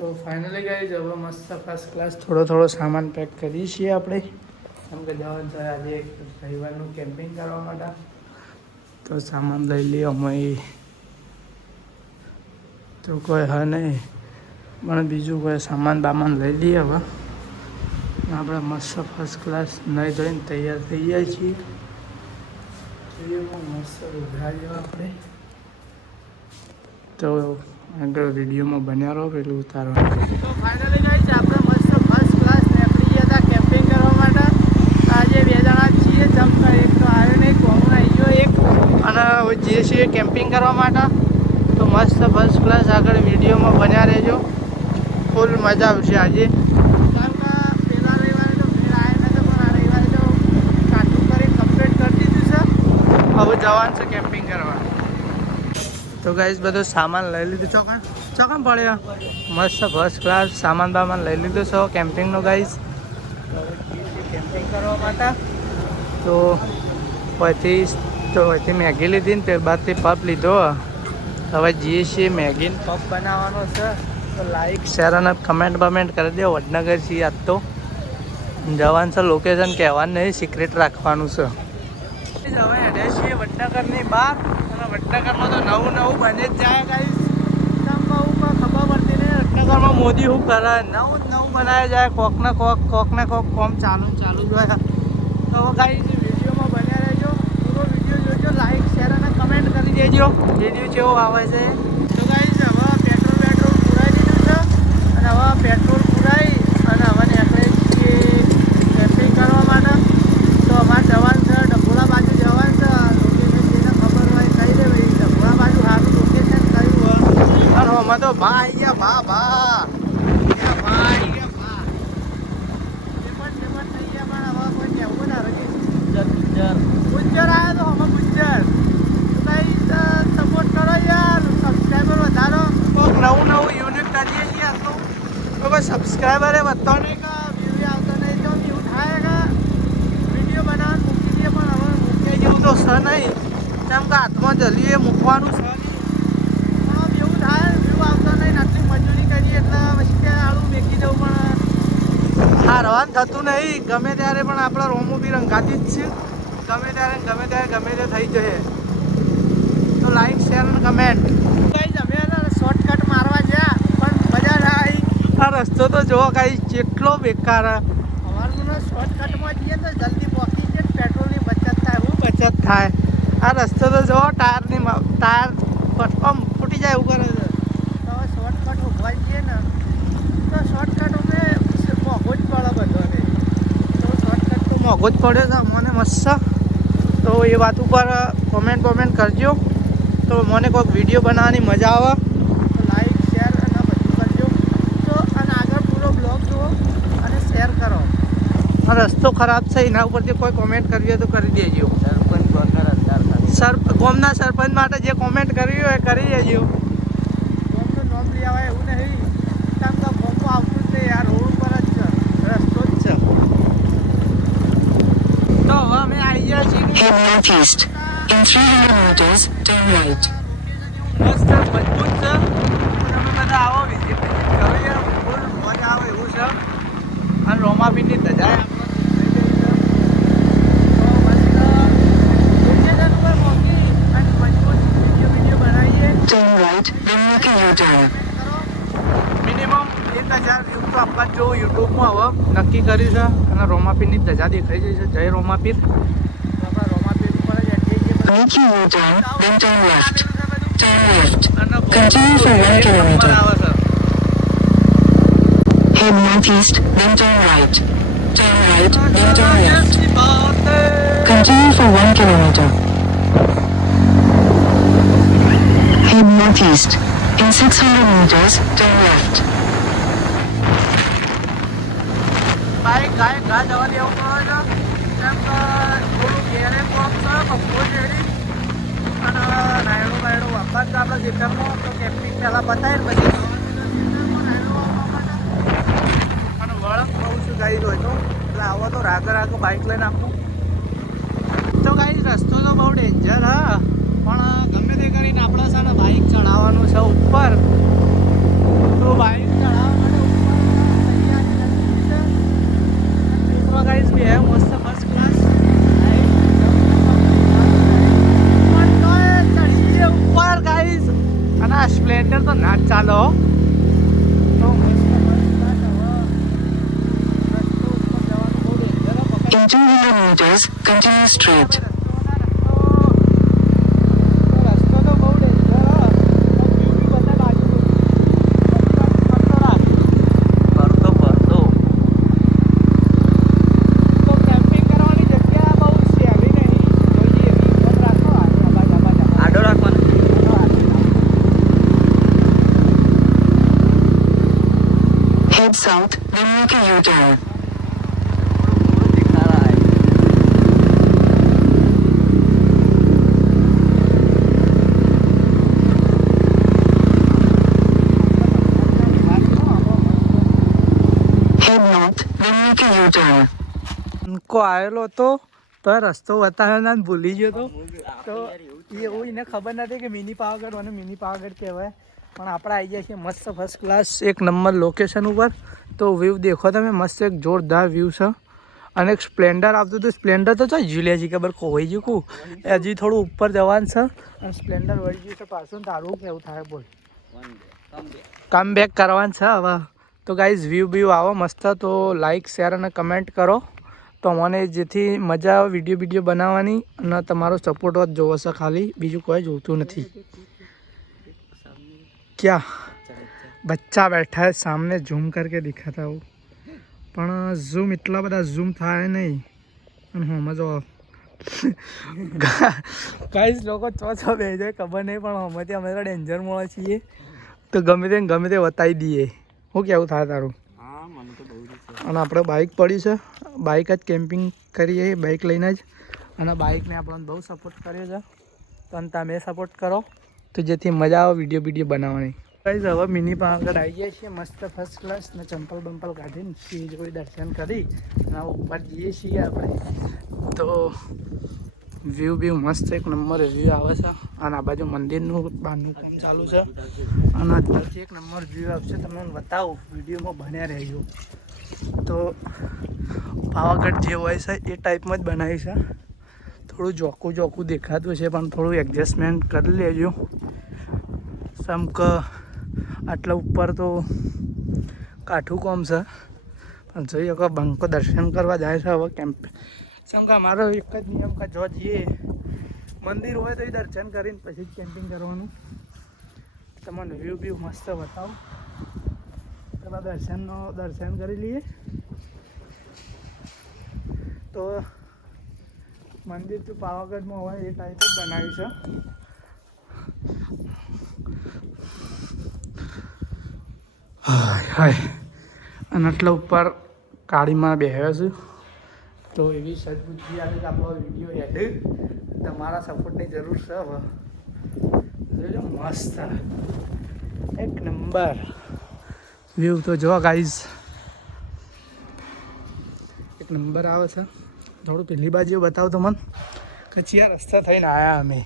તો ફાઇનલી ગઈ હવે મસ્ત ફર્સ્ટ ક્લાસ થોડો થોડો સામાન પેક કરીએ છીએ આપણે. કેમ કે જવાનું છે આજે રવિવારનું કેમ્પિંગ કરવા માટે. તો સામાન લઈ લઈએ અમે. તો કોઈ હા નહીં. પણ બીજું કોઈ સામાન બામાન લઈ લઈએ હવે. આપણે મસ્ત ફર્સ્ટ ક્લાસ નહીં ધોઈને તૈયાર થઈ જાય છીએ. જોઈએ મસ્ત ઉભરાઈએ આપણે. તો આગળ વિડીયોમાં બન્યા રહો, પેલું ઉતારો તો ફાઇનલી ગઈ છે. આપણે મસ્ત ફર્સ્ટ ક્લાસ નીકળી ગયા હતા કેમ્પિંગ કરવા માટે. આજે બે છીએ જમ્પ એક તો આવ્યો નહીં કોમન આવી ગયો એક. અને જઈએ છીએ કેમ્પિંગ કરવા માટે. તો મસ્ત ફર્સ્ટ ક્લાસ આગળ વિડીયોમાં બન્યા રહેજો. ફૂલ મજા આવશે આજે. આવ્યા હવે જવાનું છે કેમ્પિંગ કરવા. તો ગાઈઝ બધો સામાન લઈ લીધું. ચોકણ ચોકણ પડ્યો? મસ્ત ફર્સ્ટ ક્લાસ સામાન બામાન લઈ લીધું છો કેમ્પિંગનો ગાઈઝ કેમ્પિંગ કરવા માટે તો પછી તો પછી મેગી લીધી ને તે બાદથી પપ લીધો. હવે જઈએ છીએ મેગીન પપ બનાવવાનો છે. તો લાઈક શેર અને કમેન્ટ બમેન્ટ કરી દો. વડનગર છીએ આજ તો. જવાનું છે લોકેશન કહેવાનું નહીં સિક્રેટ રાખવાનું છે. હવે હેડ્યા છીએ વડનગરની બહાર. અને તો નવું નવું બને જ જાય ગાઈસ. ખબર પડતી નહીં. વડનગરમાં મોદી શું કરે. નવું નવું બનાવે જાય. કોક ને કોક કોક ને કોક કોમ ચાલુ ચાલુ જ હોય. તો ગાઈસ વિડીયોમાં બન્યા રહેજો. પૂરો વીડિયો જોજો લાઈક શેર અને કમેન્ટ કરી દેજો. વીડિયો કેવો આવે છે. તો ગાઈસ, હવે પેટ્રોલ પેટ્રોલ પુરાઈ દીધું છે. અને હવે પેટ્રોલ પુરાઈ અને હવે નીકળે છીએ કેમ્પિંગ કરવા માટે તો અમારે જવાનું છે ડભોળા બાજુ જવાનું છે લોકેશન જેને ખબર હોય કહી દે ભાઈ ડભોળા બાજુ સારું લોકેશન કયું હોય અને અમે તો ભા આવી ગયા ભા ભા ગયા ભા આવી ગયા ભા પેપર પેપર થઈ ગયા પણ હવે કોઈ કહેવું ના રહે ગુજ્જર આવ્યા તો અમે ગુજ્જર સપોર્ટ કરો યાર. સબસ્ક્રાઈબર વધારો કોઈક નવું નવું યુનિટ કરીએ છીએ આ તો. કોઈ સબસ્ક્રાઈબર વધતો નહીં કે? વ્યૂ આવતો નહીં તો વ્યૂ થાય કે? વીડિયો બનાવવાનું મૂકી દઈએ પણ હવે મૂકે જેવું તો છે નહીં. કેમ કે હાથમાં જલ્દી એ મૂકવાનું છે નહીં પણ એવું થાય વ્યૂ આવતો નહીં આટલી મજૂરી કરીએ એટલે પછી કે આળું મેકી દઉં પણ રવાન થતું નહીં. ગમે ત્યારે પણ આપણા રોમો બી રંગાતી જ છે. ગમે ત્યારે ગમે ત્યારે ગમે તે થઈ જશે. તો લાઈક શેર અને કમેન્ટ કઈ અમે શોર્ટકટ મારવા ગયા, પણ મજા ના આવી. આ રસ્તો તો જોવો કઈ કેટલો બેકાર અમારું શોર્ટકટમાં જઈએ તો જલ્દી પહોંચી જઈએ પેટ્રોલની બચત થાય એવું બચત થાય. આ રસ્તો તો જોવો ટાયરની ટાયર આમ ફૂટી જાય એવું કરે છે. તો શોર્ટકટ ઊભા જઈએ ને. તો શોર્ટકટ પડે તો શોર્ટકટ તો મોંઘો જ પડ્યો છે મને મસ્ત તો એ વાત ઉપર કોમેન્ટ કોમેન્ટ કરજો. તો મને કોઈક વીડિયો બનાવવાની મજા આવે. તો લાઈક શેર અને બધું કરજો. તો અને આગળ પૂરો બ્લોગ જુઓ અને શેર કરો. આ રસ્તો ખરાબ છે એના ઉપરથી કોઈ કોમેન્ટ કરવી હોય તો કરી દેજો. સરપંચ સર ગોમના સરપંચ માટે જે કોમેન્ટ કરવી હોય કરી દેજો. ગોમનું નામ લઈ આવે એવું નહીં. કેમ કે ગોમમાં આવતું જ નહીં આ રોડ ઉપર જ છે રસ્તો જ છે તો હવે અમે આવી ગયા છીએ Head northeast. In 300 meters, turn right. મસ્ત મજબૂત છે. તમે બધા આવો વિઝિટ કરો યાર ફૂલ મજા આવે એવું છે. અને રોમાપીરની ધજા Turn right, then make a U-turn. Minimum એક હજાર વ્યૂ તો આપવા જ યુટ્યુબમાં હવે. નક્કી કર્યું છે. અને રોમાપીરની ધજા દેખાઈ જાય છે. જય રોમાપીર. Make your U turn, then turn left. Turn left. Continue for 1 kilometer. Head northeast, then turn right. Turn right, then turn left. Continue for 1 kilometer. Head northeast. In 600 meters, turn left. Bye, guy, guy, તો આપણે ખેતરમાં તો camping પહેલાં બતાવીને પછી. અને વળક બહુ શું ગાઈ રહ્યો હતો એટલે આવો તો રાગ રાગે બાઈક લઈને આપું તો ગાઈ રસ્તો તો બહુ ડેન્જર હા. પણ ગમે તે કરીને આપણા સાથે બાઇક ચડાવવાનું છે Street. A આવેલો હતો તો રસ્તો બતાવ્યો ના ભૂલી ગયો તો. તો એવું એને ખબર નથી કે મિની પાવાગઢ અને મિની પાવાગઢ કહેવાય. પણ આપણે આવી ગયા છીએ મસ્ત ફર્સ્ટ ક્લાસ એક નંબર લોકેશન ઉપર. તો વ્યૂ દેખો તમે મસ્ત એક જોરદાર વ્યૂ છે. અને એક સ્પ્લેન્ડર આવતું હતું. સ્પ્લેન્ડર તો ચાલ જીલે છે ખબર ખોવાઈ ગયું કું. હજી થોડું ઉપર જવાનું છે. અને સ્પ્લેન્ડર વળી ગયું છે પાછું તારું કેવું થાય બોલ. કમ બેક કરવાનું છે હવે. તો ગાઈઝ વ્યૂ વ્યૂ આવો મસ્ત, તો લાઇક શેર અને કમેન્ટ કરો. તો મને જેથી મજા આવે વીડિયો વીડિયો બનાવવાની અને તમારો સપોર્ટ જ જોવો છે ખાલી. બીજું કોઈ જોતું નથી. ક્યાં? બચ્ચા બેઠા હે સામને ઝૂમ કરકે દેખાતા હું. પણ ઝૂમ એટલા બધા ઝૂમ થાય નહીં. અને હું મજો લોકો છો છો બે જાય ખબર નહીં, પણ અમે ત્યાં અમે ડેન્જર મળે છીએ. તો ગમે તે ગમે તે બતાવી દઈએ. શું કેવું થાય તારું? અને આપણે બાઇક પડ્યું છે. બાઇક જ કેમ્પિંગ કરીએ બાઇક લઈને જ. અને બાઇકને આપણને બહુ સપોર્ટ કર્યો છે. તો તમે સપોર્ટ કરો. તો જેથી મજા આવે વીડિયો વીડિયો બનાવવાની. કઈ હવે મિની આગળ આવી ગયા છીએ. મસ્ત ફર્સ્ટ ક્લાસ ને ચંપલ બંપલ કાઢીને સિંહ જોઈ દર્શન કરી. અને ઉપર જઈએ છીએ આપણે. તો વ્યૂ બી મસ્ત એક નંબર વ્યૂ આવે છે. અને આ બાજુ મંદિરનું બહારનું કામ ચાલુ છે. અને અત્યારથી એક નંબર વ્યૂ આવશે. તમને હું બતાવું. વિડીયોમાં બન્યા રહેજો. તો પાવાગઢ જે હોય છે, એ ટાઈપમાં જ બનાવી છે. થોડું ચોખ્ખું જોખું દેખાતું છે, પણ થોડું એડજસ્ટમેન્ટ કરી લેજો. સમક આટલા ઉપર તો કાઠું કોમ છે. પણ જોઈએ કે બંકો દર્શન કરવા જાય છે હવે કેમ્પ સમ કે મારો એક જ નિયમ કે જો જઈએ મંદિર હોય તો એ દર્શન કરીને પછી જ કેમ્પિંગ કરવાનું. તમને વ્યૂ વ્યૂ મસ્ત બતાવો. પેલા દર્શનનો દર્શન કરી લઈએ. તો મંદિર તો પાવાગઢમાં હોય એ ટાઈપ જ બનાવ્યું છે. હાય હાય. અને આટલા ઉપર કાળીમાં બેહ્યા છું. તો એવી સદબુદ્ધિ આવે કે આપણો વીડિયો હેડ તમારા સપોર્ટની જરૂર છે હવે. જોજો મસ્ત. એક નંબર વ્યૂ તો જો ગાઈઝ એક નંબર આવે છે. થોડું પેલી બાજુ બતાવો તો મન. કચિયા રસ્તા થઈને આવ્યા અમે.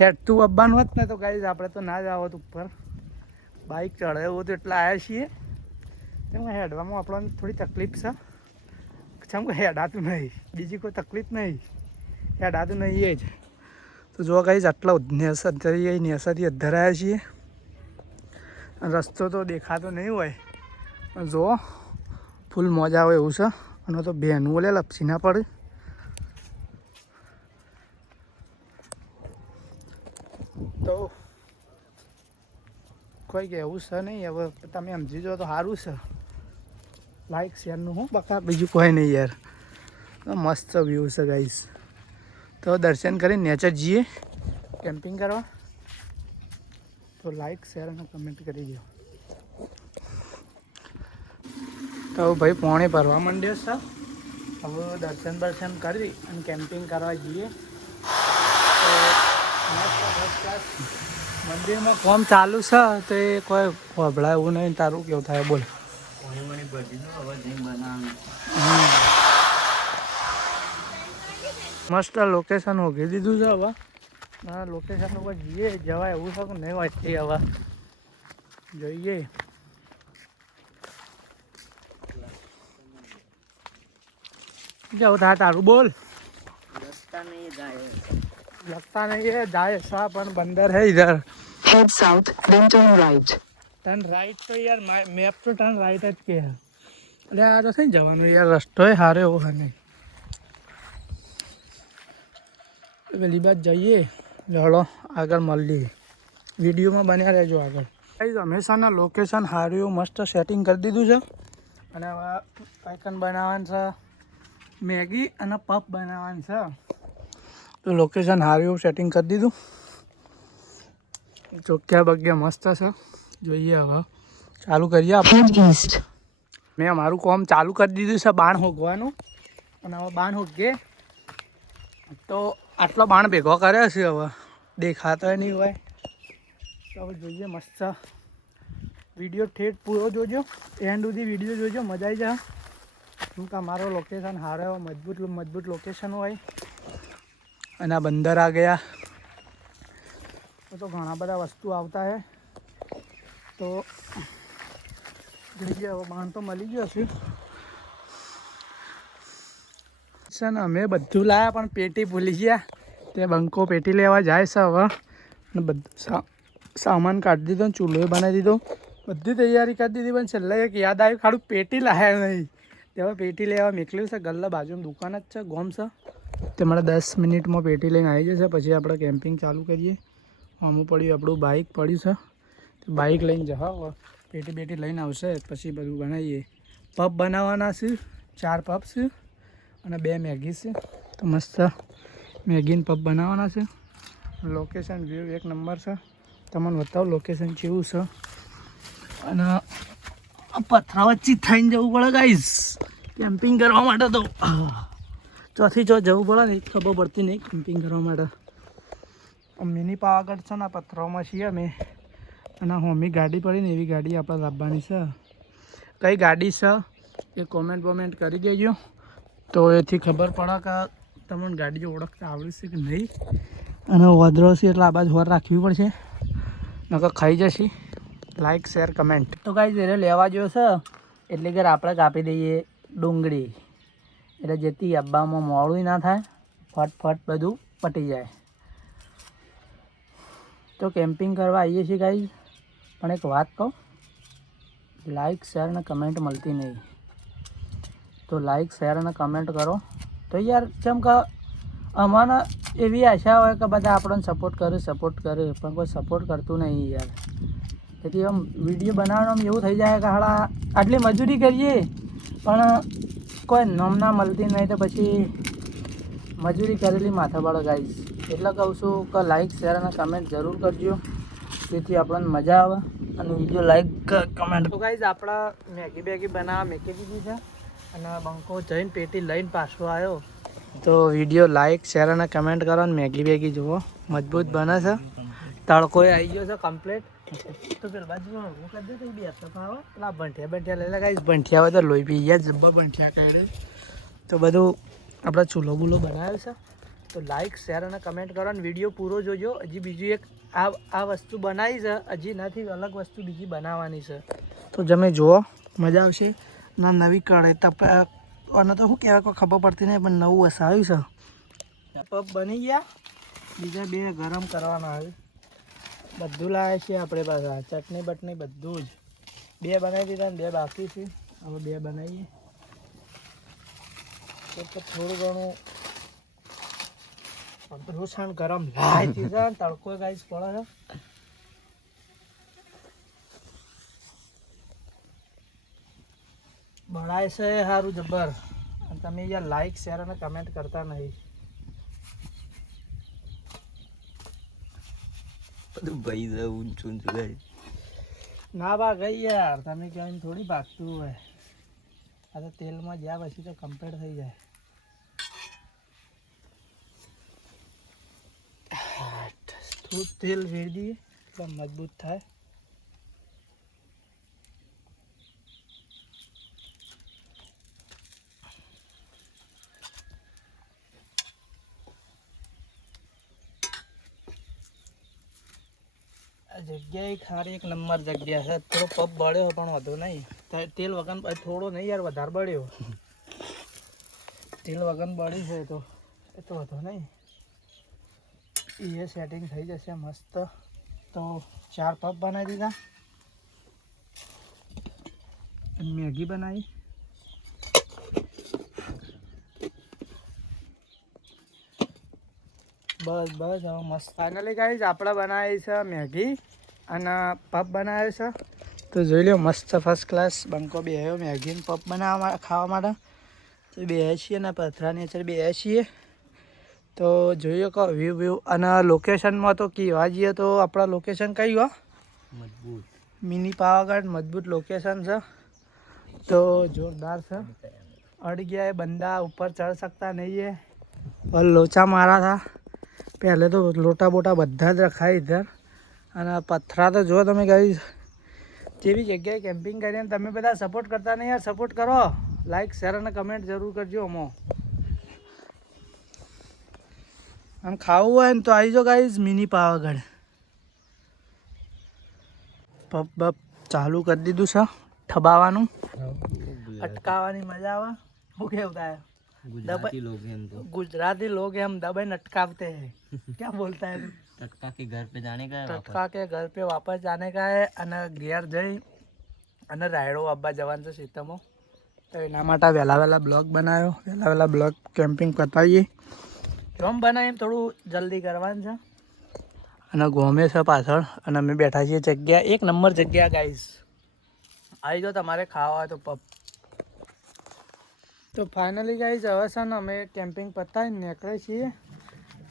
હેડ તું અબ્બાનું હોત ને તો ગાઈઝ આપણે તો ના જ આવત ઉપર. બાઇક ચડાવ્યું તો એટલા આવ્યા છીએ. તેમ હેડવામાં આપણને થોડી તકલીફ છે. છમ કે હેડાતું નહીં. બીજી કોઈ તકલીફ નહીં. હેડાતું નહીં એ જ. તો જો ગાઈઝ આટલા નેસ અત્યારે નેસાથી અધરાયા છીએ. રસ્તો તો દેખાતો નહીં હોય. પણ જુઓ ફૂલ મોજા આવે એવું છે. અને તો બહેનું ઓલે લપસી ના પડે. તો કોઈ કહેવું છે નહીં. હવે તમે સમજી જો તો સારું છે. લાઈક શેરનું હું બકા બીજું કોઈ નહીં યાર મસ્ત વ્યૂ છે ગાઈસ તો દર્શન કરી નેચર જઈએ કેમ્પિંગ કરવા તો લાઈક શેર અને કમેન્ટ કરી દો તો ભાઈ પોણે ભરવા માંડ્યો છે હવે દર્શન દર્શન કરી અને કેમ્પિંગ કરવા જઈએ મંદિરમાં કોમ ચાલુ છે તો એ કોઈ ખોભળા એવું નહીં તારું કેવું થાય બોલ મસ્ત લોકેશન હોગી દીધું છે હવે આ લોકેશન ઉપર જઈએ જવાય એવું છે કે નહીં હોય તે હવે જોઈએ કેવું થાય તારું બોલ રસ્તા નહીં જાય लगता नहीं है जाए ऐसा પણ બંદર है इधर Head south, then turn right. turn right તો યાર મેપ તો ટર્ન રાઈટ જ કે. એટલે આ તો થઈ જવાનું યાર, રસ્તો સારો એવો નહીં. પેલી બાદ જઈએ. લડો, આગળ મળીએ. વિડીયોમાં બન્યા રહેજો આગળ. ગાઈઝ હંમેશાના લોકેશન એવું મસ્ત સેટિંગ કરી દીધું છે. અને હવે પાયકન બનાવવાનું છે, મેગી અને પફ બનાવવાનું છે. તો લોકેશન એવું સેટિંગ કરી દીધું. ચોખ્યા બગ્યા મસ્ત છે. જોઈએ હવે. ચાલુ કરીએ આપણે મેં અમારું કોમ ચાલુ કરી દીધું છે બાણ હોગવાનું. અને હવે બાણ હોગે તો આટલો બાણ ભેગો કર્યો છે હવે. દેખાતો નહીં હોય. તો હવે જોઈએ મસ્ત. વીડિયો ઠેઠ પૂરો જોજો. એન્ડ સુધી વીડિયો જોજો મજા આવી જાય. શું કે મારો લોકેશન સારો એવો મજબૂત મજબૂત લોકેશન હોય. અને આ બંદર આ ગયા. તો ઘણા બધા વસ્તુ આવતા હે. તો હવે બાણ તો મળી ગયો છે. છે ને, અમે બધું લાવ્યા પણ પેટી ભૂલી ગયા. તે બંકો પેટી લેવા જાય છે હવે. અને બધું સામાન કાઢી દીધો ને ચૂલો બનાવી દીધો. બધી તૈયારી કરી દીધી, પણ છેલ્લે એક યાદ આવ્યું ખાડું પેટી લાવ્યા નહીં. તેવા પેટી લેવા નીકળ્યું છે, ગલ્લા બાજુમાં દુકાન જ છે, ગોમ છે. તે મારે દસ મિનિટમાં પેટી લઈને આવી જશે, પછી આપણે કેમ્પિંગ ચાલુ કરીએ. આમું પડ્યું આપણું બાઇક પડ્યું છે. બાઇક લઈને જવા પેટી બેટી લઈને આવશે, પછી બધું બનાવીએ. પપ બનાવવાના છે, ચાર પપ છે અને બે મેગી છે. તો મસ્ત મેગીને પપ બનાવવાના છે. લોકેશન વ્યૂ એક નંબર છે. તમને બતાવો લોકેશન કેવું છે. અને પથરા વચ્ચે થઈને જવું પડે ગાઈસ કેમ્પિંગ કરવા માટે તો. ચોથી ચો જવું પડે ને ખબર પડતી નહીં કેમ્પિંગ કરવા માટે. મિની પાવાગઢ છે ને પથરાઓમાં છીએ અમે. અને હોમી ગાડી પડી ને એવી ગાડી આપણે લાવવાની છે. કઈ ગાડી છે એ કોમેન્ટ બોમેન્ટ કરી દેજો. તો એથી ખબર પડે કે તમને ગાડી ઓળખતા આવડી છે કે નહીં. અને વધરો છે એટલે આ બાજુ હોર રાખવી પડશે. નકર ખાઈ જશે. લાઈક શેર કમેન્ટ તો કાંઈ જ્યારે લેવા જો છે. એટલે કે આપણે કાપી દઈએ ડુંગળી. એટલે જેથી અબ્બામાં મોડું ના થાય. ફટફટ બધું પટી જાય. તો કેમ્પિંગ કરવા આવીએ છીએ ગાઈ પણ એક વાત કહું લાઈક શેર અને કમેન્ટ મળતી નહીં. તો લાઈક શેર અને કમેન્ટ કરો. તો યાર, જેમ કે અમારે એવી આશા હોય કે બધા આપણને સપોર્ટ કરે સપોર્ટ કરે, પણ કોઈ સપોર્ટ કરતું નહીં યાર. તેથી આમ વીડિયો બનાવવામાં એવું થઈ જાય કે હાડા આટલી મજૂરી કરીએ, પણ કોઈ નોમના મળતી નહીં તો પછી મજૂરી કરેલી માથા બાળો ગાઈશ એટલે કહું છું કે લાઈક શેર અને કમેન્ટ જરૂર કરજો. તેથી આપણને મજા આવે અને વીડિયો લાઈક કમેન્ટ તો ગાઈઝ આપણા મેગી બેગી બનાવવા મેકી દીધી છે અને બંકો જઈને પેટી લઈને પાછો આવ્યો તો વીડિયો લાઈક શેર અને કમેન્ટ કરો અને મેગી બેગી જુઓ. મજબૂત બને છે. તડકો આવી ગયો છે કમ્પ્લીટ તો પેલા બાજુ હું કરી દે તો બે ફાવો પેલા ભંઠિયા ભંઠિયા લઈ લે ગાઈઝ ભંઠિયા તો લોહી પી ગયા જબ્બર ભંઠિયા કાઢે. તો બધું આપણે ચૂલો બૂલો બનાવ્યો છે. તો લાઈક શેર અને કમેન્ટ કરો અને વીડિયો પૂરો જોજો. હજી બીજું એક આ આ વસ્તુ બનાવી છે. હજી નથી, અલગ વસ્તુ બીજી બનાવવાની છે. તો તમે જુઓ, મજા આવશે. ના, નવી કઢાઈ. તપ અને તો શું કહેવાય, કોઈ ખબર પડતી નહીં, પણ નવું વસાવ્યું છે. પપ બની ગયા. બીજા બે ગરમ કરવાના આવે બધું લાવે છે આપણે પાસે. ચટણી બટણી બધું જ. બે બનાવી દીધા ને બે બાકી છે. હવે બે બનાવીએ. તો થોડું ઘણું પ્રદૂષણ ગરમ લાય દીધા ને તડકો ગાઈસ પડે છે. બળાય છે સારું જબ્બર અને તમે યાર લાઈક શેર અને કમેન્ટ કરતા નહીં. બધું ભાઈ જાય ઊંચું ઊંચું ના ગઈ યાર. તમે કહેવાય થોડી ભાગતું હોય. આ તો તેલમાં જ્યાં પછી તો કમ્પ્લીટ થઈ જાય. થોડું તેલ વેરી દઈએ એટલે મજબૂત થાય આ જગ્યાએ ખારી એક નંબર જગ્યા છે થોડો પપ બળ્યો પણ વધુ નહીં તા- તેલ વગર થોડો નહીં યાર વધારે બળ્યો તેલ વગર બળી છે તો એ તો વધુ નહીં એ સેટિંગ થઈ જશે મસ્ત. તો ચાર પપ બનાવી દીધા. મેગી બનાવી. બસ બસ, હવે મસ્ત. ફાઇનલી ગાઈઝ આપણે બનાવી છે મેગી અને પપ બનાવ્યો છે. તો જોઈ લો મસ્ત ફર્સ્ટ ક્લાસ બંકો બે આવ્યો મેગી પપ બનાવવા ખાવા માટે. તો બે છીએ અને પથરાની અચર બે છીએ. તો જોઈએ કહો વ્યૂ વ્યૂ અને લોકેશનમાં તો કહેવા જઈએ તો આપણા લોકેશન કઈ ગયો મજબૂત. મિની પાવાગઢ મજબૂત લોકેશન છે. તો જોરદાર છે. અડ બંદા ઉપર ચડ શકતા નહીં એ. લોચા મારા હતા પહેલે તો લોટા બોટા બધા જ રખાય ઇધર. અને પથરા તો જુઓ તમે કઈ જેવી જગ્યાએ કેમ્પિંગ કરીને તમે બધા સપોર્ટ કરતા નહીં યાર સપોર્ટ કરો. લાઈક શેર અને કમેન્ટ જરૂર કરજો અમો. આમ ખાવું હોય ને તો આવી જાઓ ગાઈઝ મિની પાવાગઢ પપ બપ ચાલુ કરી દીધું છે ઠબાવાનું અટકાવવાની મજા આવે શું કેવું થાય गुजराती लोग हैं हम तो गुजराती लोग हैं हम दबाई नटकावते हैं क्या बोलता है तू? टटका के घर पे जाने का है वापस टटका के घर पे वापस जाने का है અને ઘેર જઈ અને રાયડો આપવા જવાનું છે સીતમો તો એના માટે વહેલા વહેલા બ્લોગ બનાવ્યો વહેલા વહેલા બ્લોગ કેમ્પિંગ પતાવીએ જોમ એમ થોડું જલ્દી કરવાનું છે. અને ગોમે છે પાછળ અને અમે બેઠા છીએ જગ્યા એક નંબર જગ્યા ગાઈસ આવી જાઓ તમારે ખાવા હોય તો પપ તો ફાઇનલી ગાઈઝ હવે છે ને અમે કેમ્પિંગ પતાવીને નીકળે છીએ.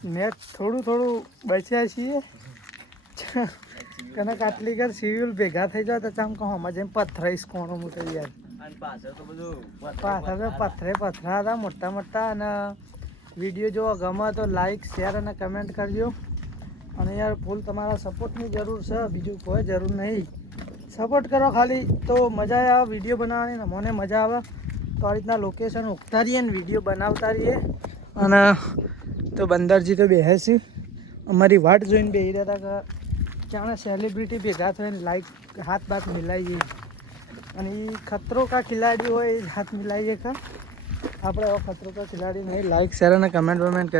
ને થોડું થોડું બચ્યા છીએ. કનક આટલી ઘર સિવિલ ભેગા થઈ જાય તો આમ કહો આમાં જેમ પથરાઈશ કોણ હું થઈ યાર પાછળ તો બધું પાછળ તો પથરે પથરા હતા મોટા મોટા અને વીડિયો જોવા ગમે તો લાઈક શેર અને કમેન્ટ કરજો. અને યાર ફૂલ તમારા સપોર્ટની જરૂર છે. બીજું કોઈ જરૂર નહીં. સપોર્ટ કરો ખાલી. તો મજા આવે વીડિયો બનાવવાની મને મજા આવે. તો આ રીતના લોકેશન ઉગતા રહીએ ને વીડિયો બનાવતા રહીએ. અને તો બંદરજી તો બેહે છે. અમારી વાટ જોઈને બેસી રહ્યા હતા કે ક્યાં સેલિબ્રિટી ભેગા થઈને લાઈક હાથ બાથ મિલાવીએ અને એ ખતરો કા ખિલાડી હોય, એ હાથ મિલાવીએ કા? આપણે હવે ખતરો તો ખિલાડી નહીં લાઈક શેર અને કમેન્ટ વમેન્ટ કરી